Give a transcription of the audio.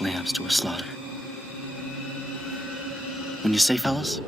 like lambs to a slaughter. When you say, fellas?